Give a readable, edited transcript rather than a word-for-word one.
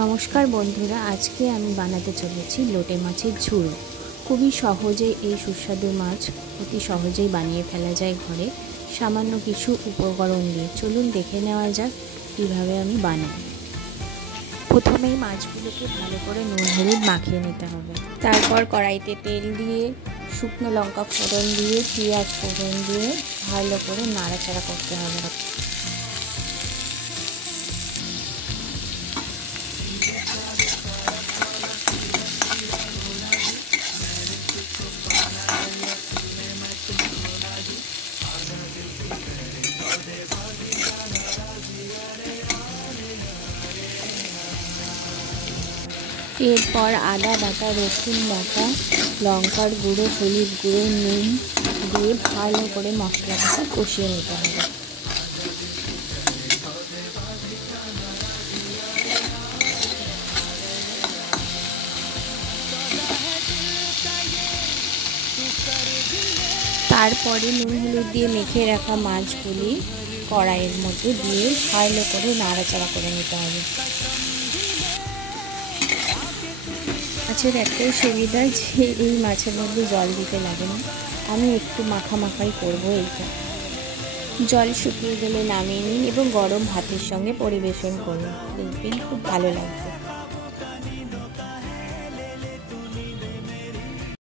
নমস্কার বন্ধুরা, আজকে আমি বানাতে চলেছি লোটে মাছের ঝুড়ো। খুবই সহজেই এই সুস্বাদু মাছ অতি সহজেই বানিয়ে ফেলা যায় ঘরে সামান্য কিছু উপকরণ দিয়ে। চলুন দেখে নেওয়া যাক কীভাবে আমি বানাই। প্রথমেই মাছগুলোকে ভালো করে নুন হলুদ মাখিয়ে নিতে হবে। তারপর কড়াইতে তেল দিয়ে শুকনো লঙ্কা ফোড়ন দিয়ে পেঁয়াজ ফোড়ন দিয়ে ভালো করে নাড়াচাড়া করতে হবে। এরপর আদা বাটা, রসুন বাটা, লঙ্কার গুঁড়ো, হলুদ গুঁড়ো, নুন দিয়ে ভালো করে মশলাটাকে কষিয়ে নিতে হবে। তারপরে নুন হলুদ দিয়ে মেখে রাখা মাছগুলি কড়াইয়ের মধ্যে দিয়ে ভালো করে নাড়াচাড়া করে নিতে হবে। মাছের একটাই সুবিধা যে এই মাছের মধ্যে জল দিতে লাগে না। আমি একটু মাখামাখাই করবো। এইটা জল শুকিয়ে গেলে নামিয়ে নিন এবং গরম ভাতের সঙ্গে পরিবেশন করুন, দেখবেন খুব ভালো লাগবে।